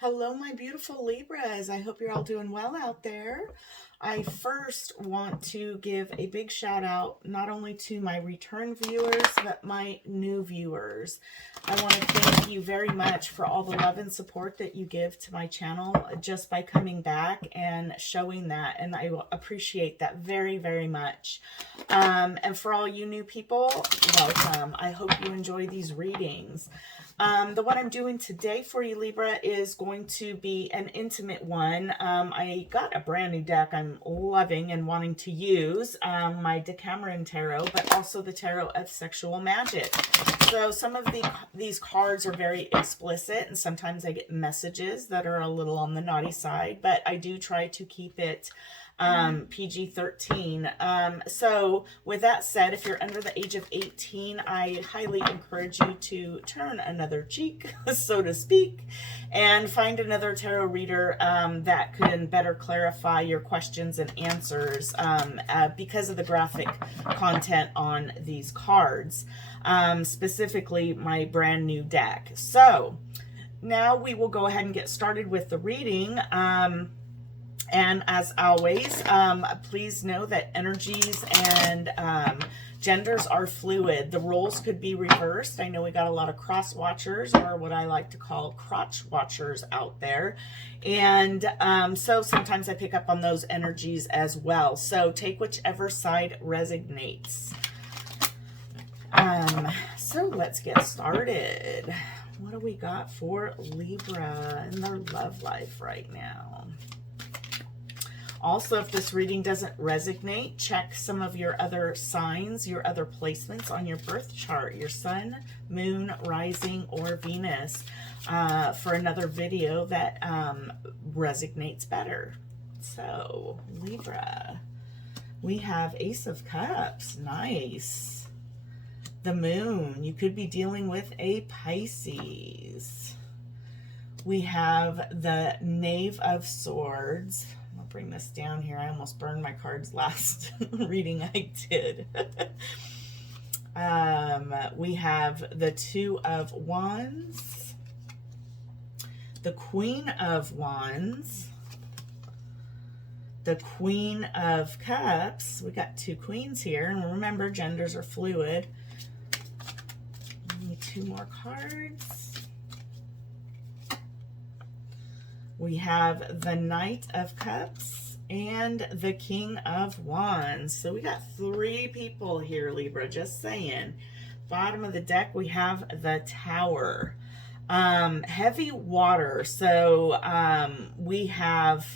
Hello, my beautiful Libras. I hope you're all doing well out there. I first want to give a big shout out not only to my return viewers, but my new viewers. I want to thank you very much for all the love and support that you give to my channel just by coming back and showing that. And I appreciate that very, very much. And for all you new people, welcome. I hope you enjoy these readings. The one I'm doing today for you, Libra, is going to be an intimate one. I got a brand new deck I'm loving and wanting to use, my Decameron Tarot, but also the Tarot of Sexual Magic. So some of these cards are very explicit, and sometimes I get messages that are a little on the naughty side, but I do try to keep it PG-13. So with that said, if you're under the age of 18, I highly encourage you to turn another cheek, so to speak, and find another tarot reader that can better clarify your questions and answers because of the graphic content on these cards, specifically my brand new deck. So now we will go ahead and get started with the reading. And as always, please know that energies and genders are fluid. The roles could be reversed. I know we got a lot of cross watchers, or what I like to call crotch watchers out there. And so sometimes I pick up on those energies as well. So take whichever side resonates. So let's get started. What do we got for Libra in their love life right now? Also, if this reading doesn't resonate, check some of your other signs, your other placements on your birth chart, your sun, moon, rising, or Venus, for another video that resonates better. So, Libra, we have Ace of Cups. Nice. The moon. You could be dealing with a Pisces. We have the Knave of Swords. Bring this down here. I almost burned my cards last reading I did. We have the Two of Wands, the Queen of Wands, the Queen of Cups. We got two queens here, and remember, genders are fluid. Need two more cards. We have the Knight of Cups and the King of Wands. So we got three people here, Libra, just saying. Bottom of the deck, we have the Tower. Heavy water. So we have,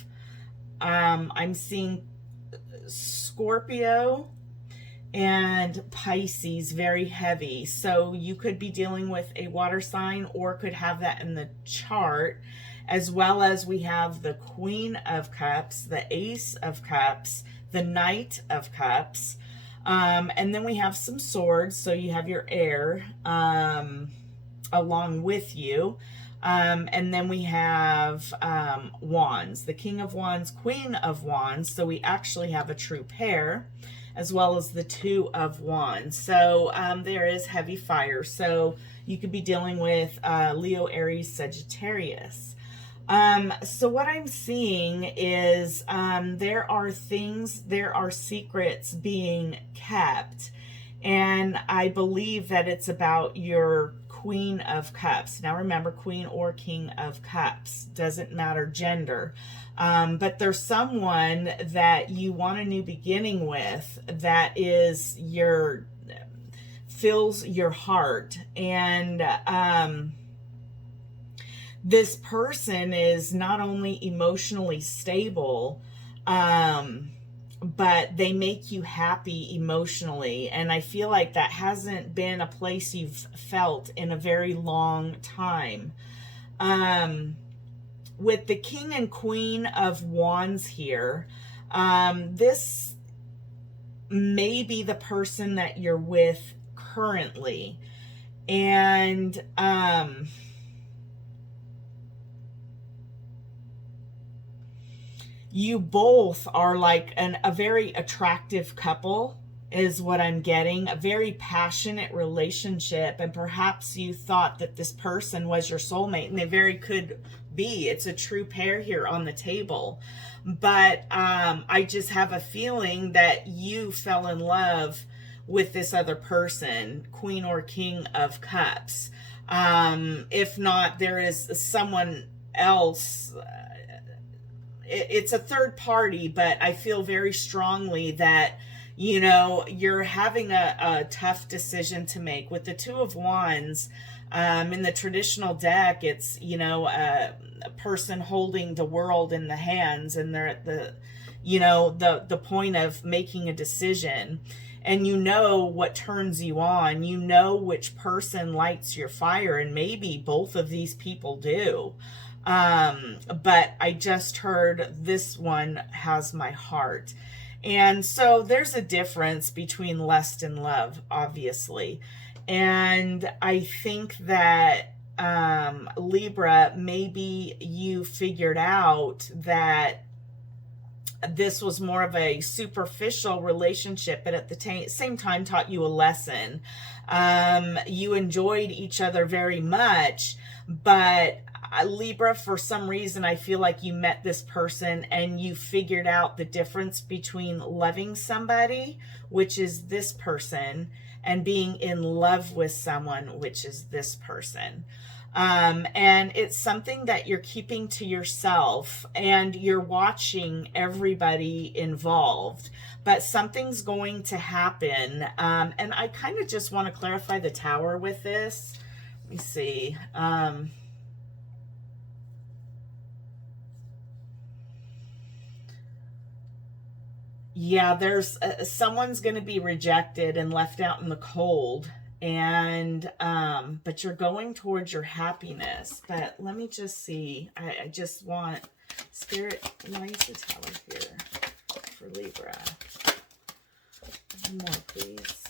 I'm seeing Scorpio and Pisces, very heavy. So you could be dealing with a water sign or could have that in the chart. As well as we have the Queen of Cups, the Ace of Cups, the Knight of Cups, and then we have some swords, so you have your air along with you, and then we have Wands, the King of Wands, Queen of Wands, so we actually have a true pair, as well as the Two of Wands. So there is heavy fire, so you could be dealing with Leo, Aries, Sagittarius. So what I'm seeing is there are secrets being kept, and I believe that it's about your Queen of Cups. Now remember, Queen or King of Cups, doesn't matter gender, but there's someone that you want a new beginning with that is fills your heart, and this person is not only emotionally stable, but they make you happy emotionally. And I feel like that hasn't been a place you've felt in a very long time. With the King and Queen of Wands here, this may be the person that you're with currently. And you both are like a very attractive couple, is what I'm getting. A very passionate relationship, and perhaps you thought that this person was your soulmate, and they very could be. It's a true pair here on the table. But I just have a feeling that you fell in love with this other person, Queen or King of Cups. If not, there is someone else. It's a third party, but I feel very strongly that, you know, you're having a tough decision to make. With the Two of Wands, in the traditional deck, it's, you know, a person holding the world in the hands, and they're at the, you know, the point of making a decision. And you know what turns you on. You know which person lights your fire, and maybe both of these people do. But I just heard this one has my heart. And so there's a difference between lust and love, obviously. And I think that, Libra, maybe you figured out that this was more of a superficial relationship, but at the same time taught you a lesson. You enjoyed each other very much, but Libra, for some reason, I feel like you met this person and you figured out the difference between loving somebody, which is this person, and being in love with someone, which is this person. And it's something that you're keeping to yourself, and you're watching everybody involved, but something's going to happen. And I kind of just want to clarify the Tower with this. Let me see. Yeah, there's someone's going to be rejected and left out in the cold. And but you're going towards your happiness. But let me just see. I just want Spirit. Why is the Tower here for Libra? One more, please.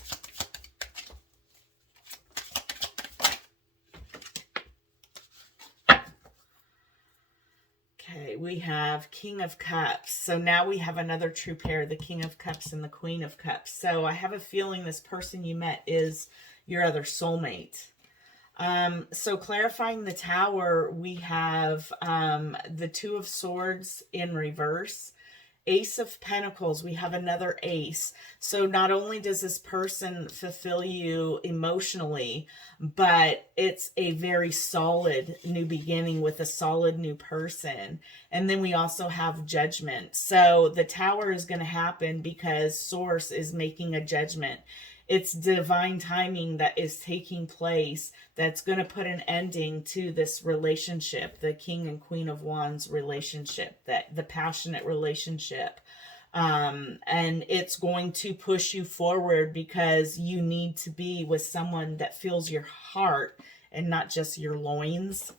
Okay, we have King of Cups. So now we have another true pair, the King of Cups and the Queen of Cups. So I have a feeling this person you met is your other soulmate. So clarifying the Tower, we have the Two of Swords in reverse. Ace of Pentacles, we have another ace. So not only does this person fulfill you emotionally, but it's a very solid new beginning with a solid new person. And then we also have Judgment. So the Tower is going to happen because Source is making a judgment. It's divine timing that is taking place that's going to put an ending to this relationship, the King and Queen of Wands relationship, that the passionate relationship. And it's going to push you forward because you need to be with someone that fills your heart and not just your loins,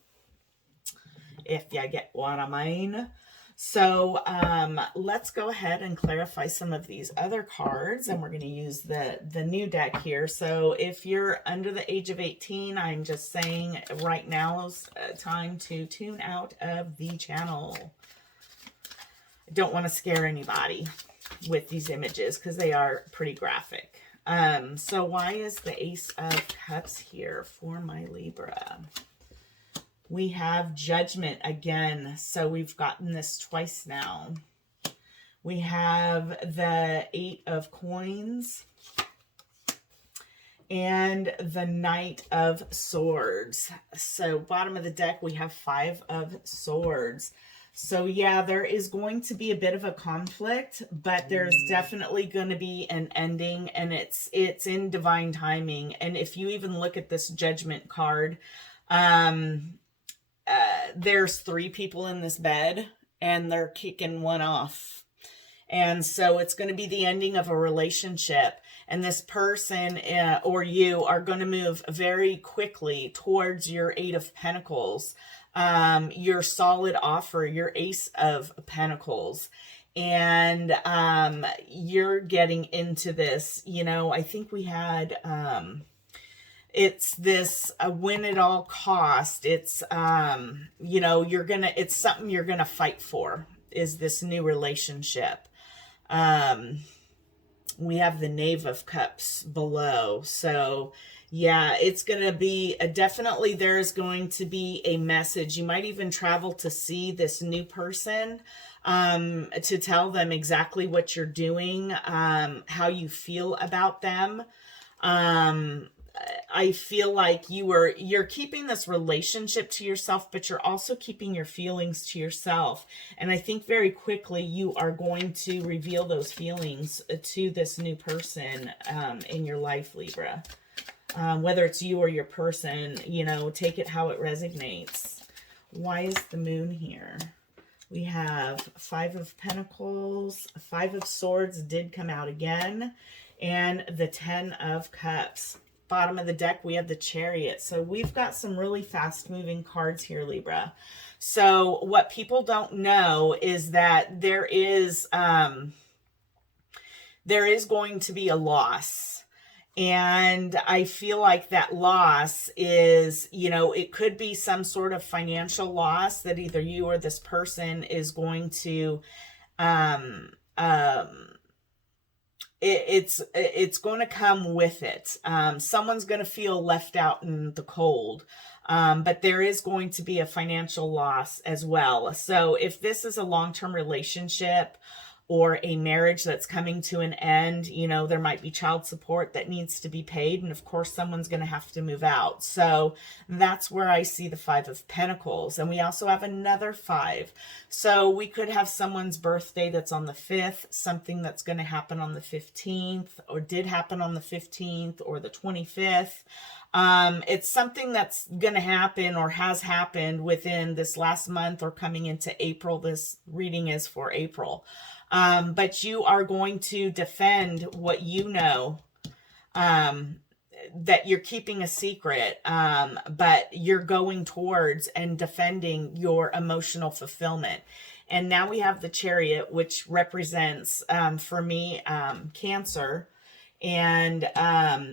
if you get what I mean. So let's go ahead and clarify some of these other cards, and we're going to use the new deck here. So if you're under the age of 18, I'm just saying right now is time to tune out of the channel. I don't want to scare anybody with these images because they are pretty graphic. So why is the Ace of Cups here for my Libra? We have Judgment again. So we've gotten this twice now. We have the Eight of Coins and the Knight of Swords. So bottom of the deck, we have Five of Swords. So yeah, there is going to be a bit of a conflict, but there's definitely going to be an ending, and it's in divine timing. And if you even look at this Judgment card, there's 3 people in this bed and they're kicking one off. And so it's going to be the ending of a relationship. And this person or you are going to move very quickly towards your Eight of Pentacles, your solid offer, your Ace of Pentacles. And you're getting into this, you know, I think we had... it's this win at all cost. It's, you know, it's something you're going to fight for, is this new relationship. We have the Knave of Cups below. So yeah, it's going to be definitely, there's going to be a message. You might even travel to see this new person, to tell them exactly what you're doing, how you feel about them. I feel like you're keeping this relationship to yourself, but you're also keeping your feelings to yourself. And I think very quickly you are going to reveal those feelings to this new person in your life, Libra. Whether it's you or your person, you know, take it how it resonates. Why is the moon here? We have 5 of Pentacles, 5 of Swords did come out again, and the 10 of Cups. Bottom of the deck, we have the Chariot. So we've got some really fast-moving cards here, Libra. So what people don't know is that there is going to be a loss. And I feel like that loss is, you know, it could be some sort of financial loss that either you or this person is going to, it's going to come with it. Someone's going to feel left out in the cold. But there is going to be a financial loss as well. So if this is a long-term relationship or a marriage that's coming to an end, you know, there might be child support that needs to be paid. And of course, someone's going to have to move out. So that's where I see the 5 of Pentacles. And we also have another 5. So we could have someone's birthday that's on the 5th, something that's going to happen on the 15th, or did happen on the 15th or the 25th. It's something that's going to happen or has happened within this last month or coming into April. This reading is for April. But you are going to defend what you know, that you're keeping a secret, but you're going towards and defending your emotional fulfillment. And now we have the Chariot, which represents, for me, Cancer. And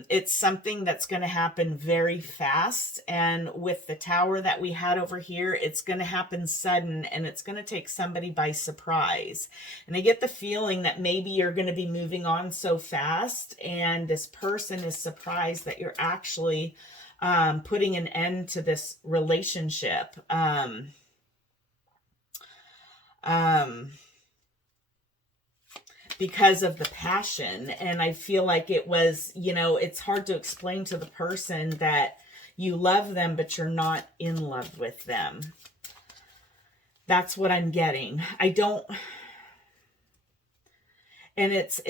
it's something that's going to happen very fast. And with the Tower that we had over here, it's going to happen sudden, and it's going to take somebody by surprise. And I get the feeling that maybe you're going to be moving on so fast, and this person is surprised that you're actually putting an end to this relationship. Because of the passion. And I feel like it was, you know, it's hard to explain to the person that you love them, but you're not in love with them. That's what I'm getting. I don't, and it's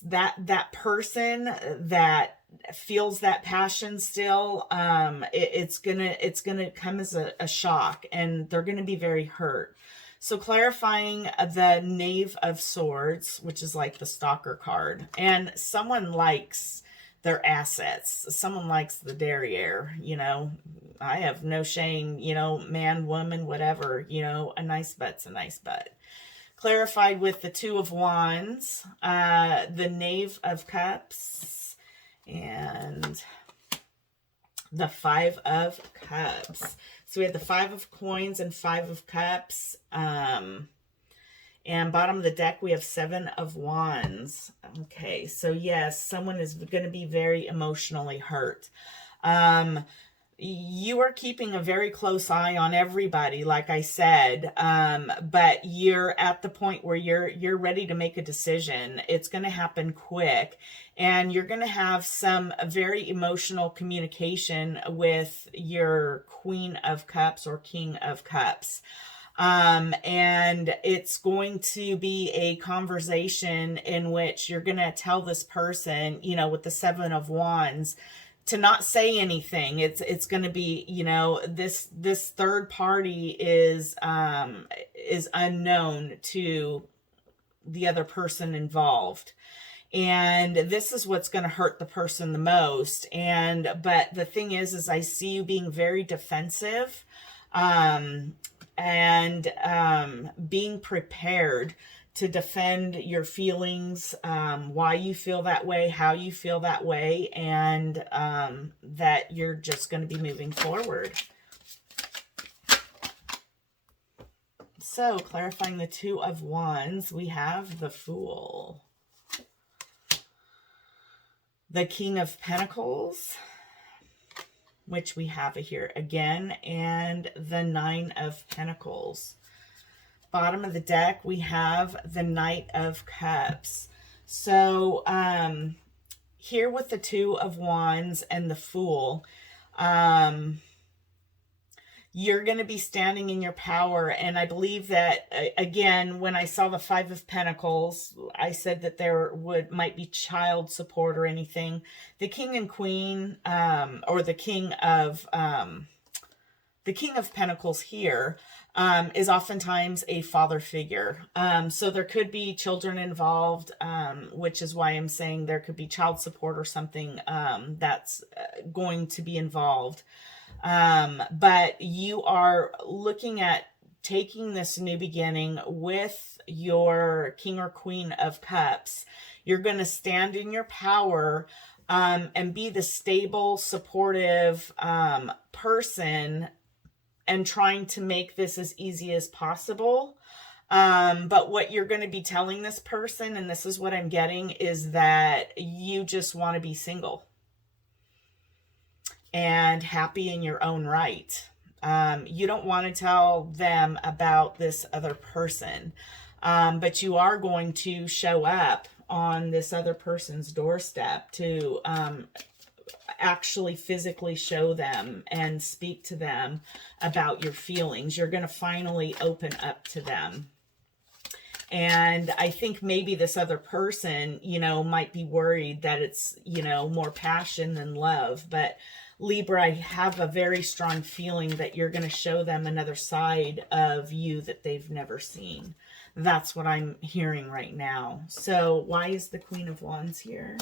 that person that feels that passion still, it's gonna come as a shock, and they're gonna be very hurt. So clarifying the Knave of Swords, which is like the stalker card. And someone likes their assets. Someone likes the derriere, you know. I have no shame, you know, man, woman, whatever, you know, a nice butt's a nice butt. Clarified with the 2 of Wands, the Knave of Cups, and the 5 of Cups. So we had the 5 of Coins and 5 of Cups. And bottom of the deck, we have 7 of Wands. Okay, so yes, someone is going to be very emotionally hurt. You are keeping a very close eye on everybody, like I said, but you're at the point where you're ready to make a decision. It's going to happen quick, and you're going to have some very emotional communication with your Queen of Cups or King of Cups. And it's going to be a conversation in which you're going to tell this person, you know, with the 7 of Wands, to not say anything. It's going to be, you know, this third party is unknown to the other person involved. And this is what's going to hurt the person the most. But the thing is I see you being very defensive, and being prepared to defend your feelings, why you feel that way, how you feel that way, and that you're just going to be moving forward. So, clarifying the 2 of Wands, we have the Fool. the King of Pentacles, which we have here again, and the Nine of Pentacles. Bottom of the deck, we have the Knight of Cups. So here with the Two of Wands and the Fool, you're going to be standing in your power. And I believe that, again, when I saw the Five of Pentacles, I said that there might be child support or anything. The King and Queen, or the King of Pentacles here, is oftentimes a father figure. So there could be children involved, which is why I'm saying there could be child support or something that's going to be involved. But you are looking at taking this new beginning with your King or Queen of Cups. You're going to stand in your power and be the stable, supportive person, and trying to make this as easy as possible. But what you're going to be telling this person, and this is what I'm getting, is that you just want to be single and happy in your own right. You don't want to tell them about this other person, but you are going to show up on this other person's doorstep to actually physically show them and speak to them about your feelings. You're going to finally open up to them. And I think maybe this other person, you know, might be worried that it's, you know, more passion than love. But Libra, I have a very strong feeling that you're going to show them another side of you that they've never seen. That's what I'm hearing right now. So why is the Queen of Wands here?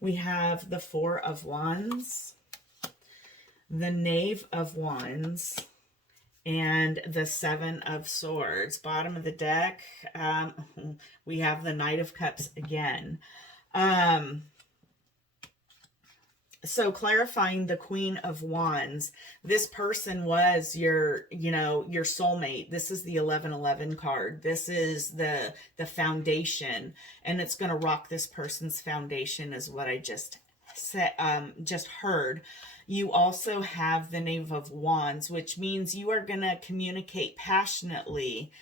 We have the Four of Wands, the Knave of Wands, and the Seven of Swords. Bottom of the deck, we have the Knight of Cups again. So clarifying the Queen of Wands, this person was your, you know, your soulmate. This is the 1111 card. This is the foundation, and it's going to rock this person's foundation, is what I just said, just heard. You also have the Knave of Wands, which means you are going to communicate passionately,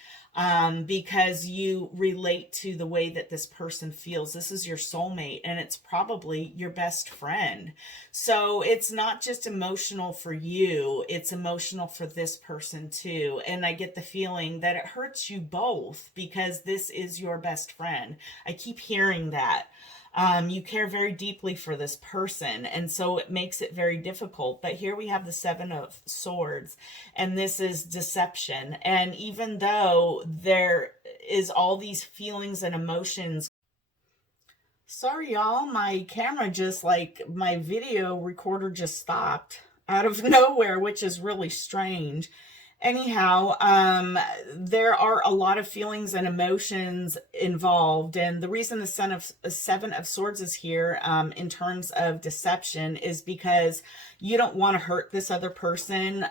because you relate to the way that this person feels. This is your soulmate, and it's probably your best friend. So it's not just emotional for you, it's emotional for this person too. And I get the feeling that it hurts you both because this is your best friend. I keep hearing that. You care very deeply for this person, and so it makes it very difficult. But here we have the Seven of Swords, and this is deception. And even though there is all these feelings and emotions, sorry y'all, my camera just, like, my video recorder just stopped out of nowhere, which is really strange. Anyhow, there are a lot of feelings and emotions involved. And the reason the Seven of Swords is here, in terms of deception, is because you don't want to hurt this other person.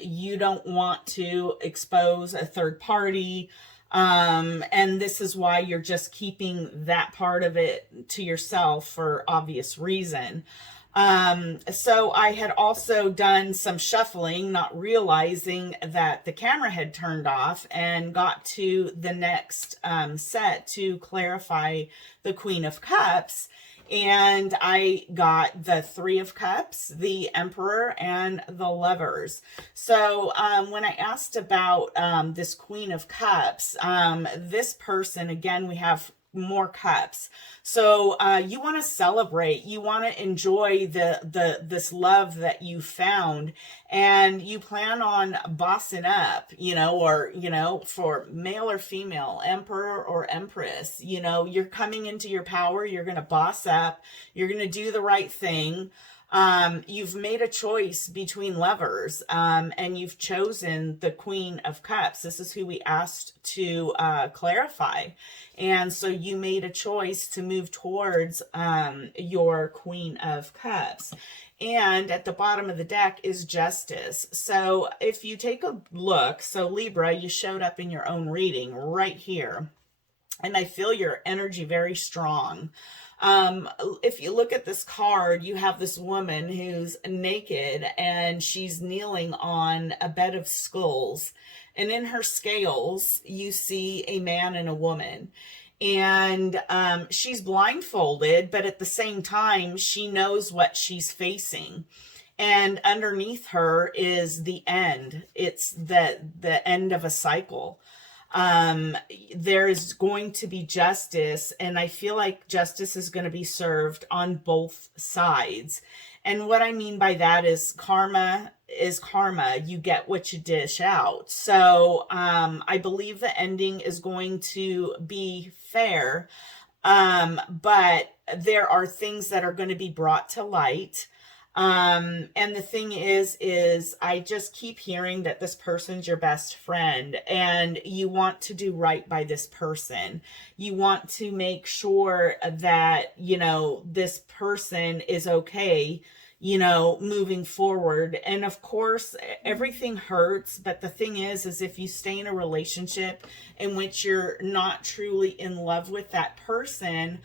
You don't want to expose a third party. And this is why you're just keeping that part of it to yourself for obvious reason. So I had also done some shuffling, not realizing that the camera had turned off, and got to the next set to clarify the Queen of Cups. And I got the Three of Cups, the Emperor, and the Lovers. So when I asked about this Queen of Cups, this person, again, we have more cups. So you want to celebrate, you want to enjoy this love that you found, and you plan on bossing up, you know, or, you know, for male or female, emperor or empress, you know, you're coming into your power, you're going to boss up, you're going to do the right thing. You've made a choice between lovers, and you've chosen the Queen of Cups. This is who we asked to clarify. And so you made a choice to move towards your Queen of Cups. And at the bottom of the deck is Justice. So if you take a look, so Libra, you showed up in your own reading right here. And I feel your energy very strong. If you look at this card, you have this woman who's naked and she's kneeling on a bed of skulls. And in her scales, you see a man and a woman. And she's blindfolded, but at the same time, she knows what she's facing. And underneath her is the end. It's the end of a cycle. There is going to be justice, and I feel like justice is going to be served on both sides. And what I mean by that is karma is karma. You get what you dish out. So I believe the ending is going to be fair, but there are things that are going to be brought to light. And the thing is I just keep hearing that this person's your best friend and you want to do right by this person. You want to make sure that, you know, this person is okay, you know, moving forward. And of course, everything hurts. But the thing is if you stay in a relationship in which you're not truly in love with that person,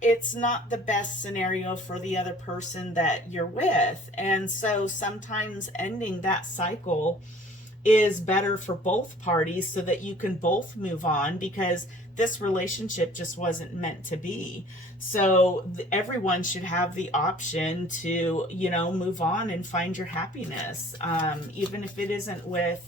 it's not the best scenario for the other person that you're with. And so sometimes ending that cycle is better for both parties so that you can both move on, because this relationship just wasn't meant to be. So everyone should have the option to, you know, move on and find your happiness, even if it isn't with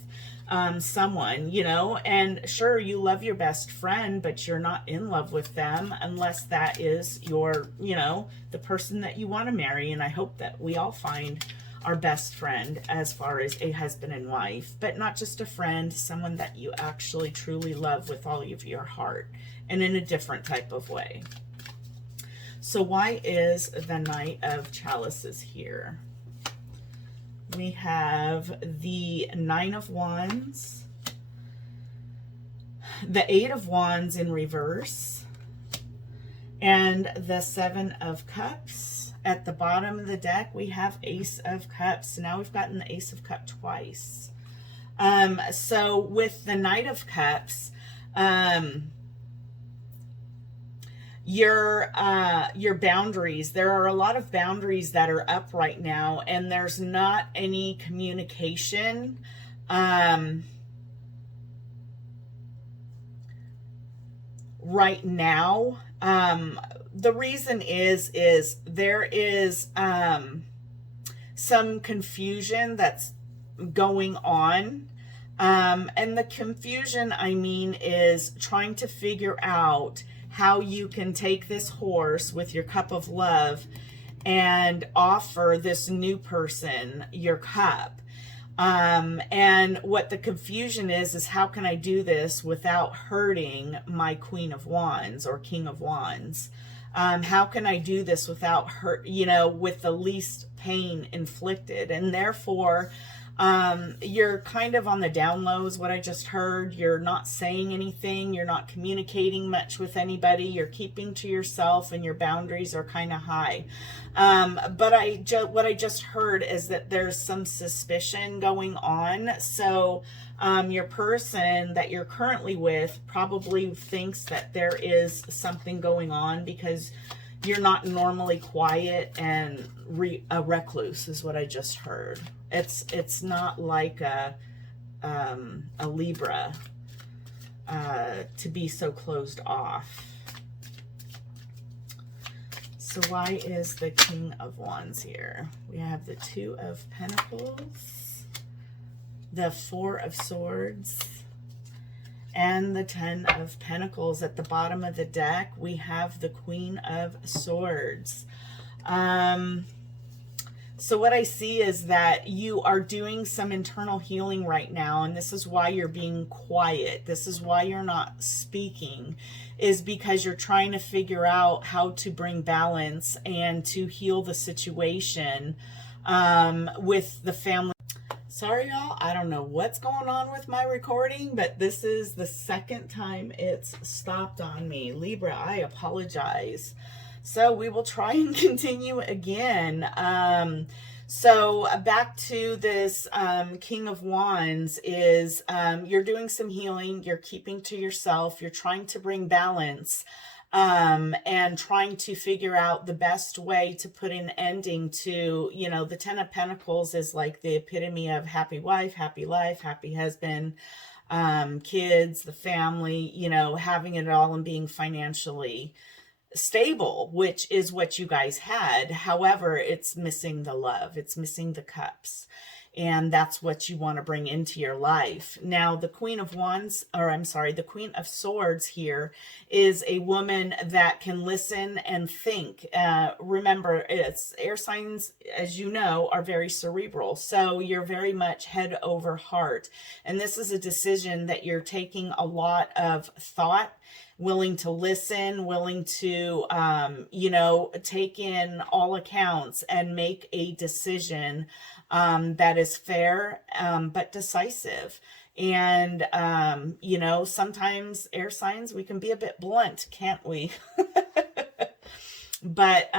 someone, you know. And sure, you love your best friend, but you're not in love with them unless that is your, you know, the person that you want to marry. And I hope that we all find our best friend as far as a husband and wife, but not just a friend, someone that you actually truly love with all of your heart and in a different type of way. So why is the Knight of Chalices here? We have the Nine of Wands, the Eight of Wands in reverse, and the Seven of Cups. At the bottom of the deck, we have Ace of Cups. Now we've gotten the Ace of Cups twice. So with the Knight of Cups, your boundaries, there are a lot of boundaries that are up right now, and there's not any communication. Right now. The reason is there is some confusion that's going on. And the confusion, I mean, is trying to figure out how you can take this horse with your cup of love and offer this new person your cup. And what the confusion is how can I do this without hurting my Queen of Wands or King of Wands? How can I do this without hurt, you know, with the least pain inflicted? And therefore, you're kind of on the down low is what I just heard. You're not saying anything. You're not communicating much with anybody. You're keeping to yourself, and your boundaries are kind of high. But what I just heard is that there's some suspicion going on. So your person that you're currently with probably thinks that there is something going on, because you're not normally quiet and a recluse is what I just heard. It's not like a Libra to be so closed off. So why is the King of Wands here? We have the Two of Pentacles, the Four of Swords, and the Ten of Pentacles. At the bottom of the deck, we have the Queen of Swords. So what I see is that you are doing some internal healing right now, and this is why you're being quiet. This is why you're not speaking, is because you're trying to figure out how to bring balance and to heal the situation with the family. Sorry, y'all. I don't know what's going on with my recording, but this is the second time it's stopped on me. Libra, I apologize. So we will try and continue again. So back to this King of Wands is you're doing some healing. You're keeping to yourself. You're trying to bring balance. and trying to figure out the best way to put an ending to, you know, the Ten of Pentacles is like the epitome of happy wife, happy life, happy husband, kids, the family, you know, having it all and being financially stable, which is what you guys had. However, it's missing the love, it's missing the cups. And that's what you want to bring into your life. Now, the Queen of Wands, or I'm sorry, the Queen of Swords here is a woman that can listen and think. Remember, it's air signs, as you know, are very cerebral. So you're very much head over heart. And this is a decision that you're taking a lot of thought, willing to listen, willing to, you know, take in all accounts and make a decision that is fair, but decisive. And, you know, sometimes air signs, we can be a bit blunt, can't we? But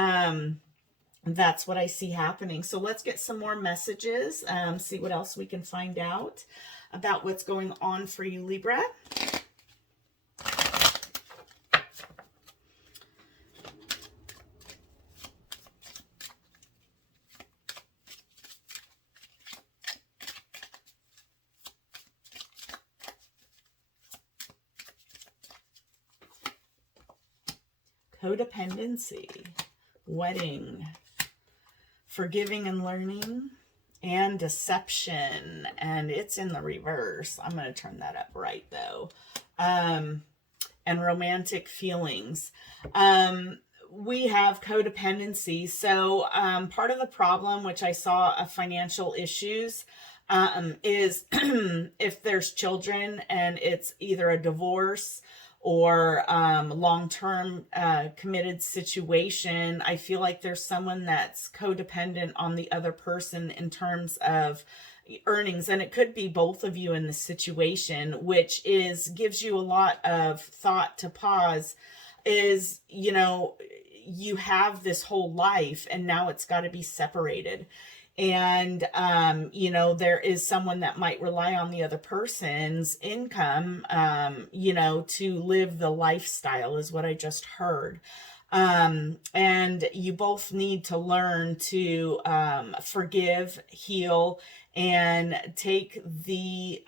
that's what I see happening. So let's get some more messages, see what else we can find out about what's going on for you, Libra. Codependency, wedding, forgiving and learning, and deception. And it's in the reverse. I'm going to turn that up right though. And romantic feelings. We have codependency. So part of the problem, which I saw of financial issues, is if there's children and it's either a divorce or long-term committed situation, I feel like there's someone that's codependent on the other person in terms of earnings. And it could be both of you in the situation, which gives you a lot of thought to pause. Is, you know, you have this whole life and now it's got to be separated. And, you know, there is someone that might rely on the other person's income, you know, to live the lifestyle is what I just heard. And you both need to learn to, forgive, heal, and take the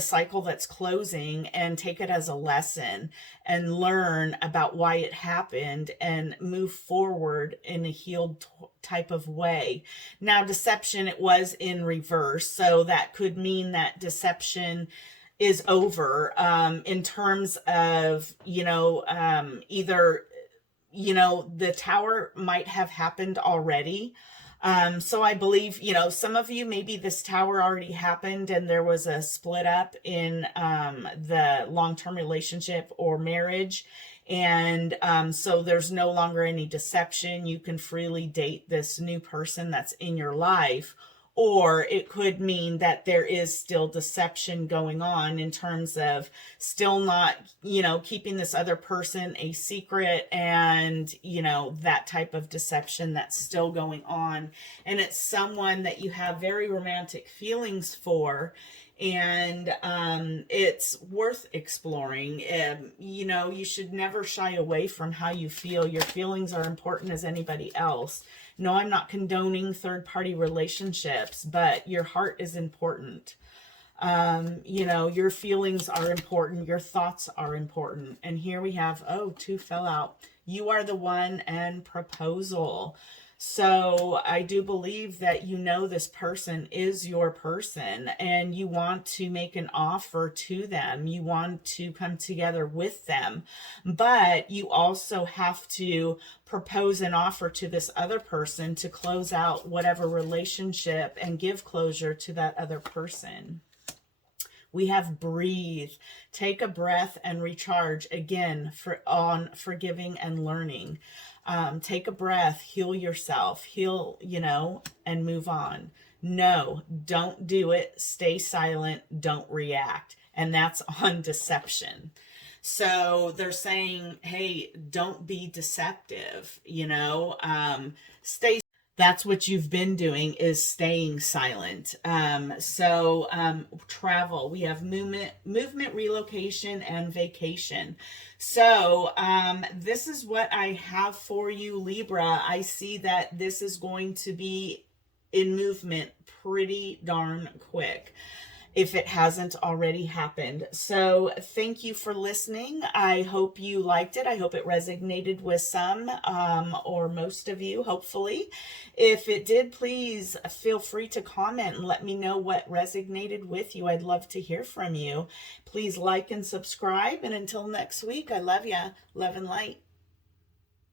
cycle that's closing and take it as a lesson and learn about why it happened and move forward in a healed type of way. Now, deception, it was in reverse. So that could mean that deception is over, in terms of, you know, either, you know, the tower might have happened already. So I believe, you know, some of you, maybe this tower already happened and there was a split up in the long-term relationship or marriage. And so there's no longer any deception. You can freely date this new person that's in your life. Or it could mean that there is still deception going on in terms of still not, you know, keeping this other person a secret and, you know, that type of deception that's still going on. And it's someone that you have very romantic feelings for. And it's worth exploring. You know, you should never shy away from how you feel. Your feelings are important as anybody else. No, I'm not condoning third-party relationships, but your heart is important. You know, your feelings are important. Your thoughts are important. And here we have, oh, two fell out. You are the one and proposal. So I do believe that, you know, this person is your person and you want to make an offer to them. You want to come together with them, but you also have to propose an offer to this other person to close out whatever relationship and give closure to that other person. We have breathe, take a breath and recharge again on forgiving and learning. Take a breath, heal yourself, heal, you know, and move on. No, don't do it. Stay silent. Don't react. And that's on deception. So they're saying, hey, don't be deceptive, you know, that's what you've been doing, is staying silent. Travel, we have movement, relocation, and vacation. So this is what I have for you, Libra. I see that this is going to be in movement pretty darn quick, if it hasn't already happened. So thank you for listening. I hope you liked it. I hope it resonated with some or most of you, hopefully. If it did, please feel free to comment and let me know what resonated with you. I'd love to hear from you. Please like and subscribe. And until next week, I love ya. Love and light.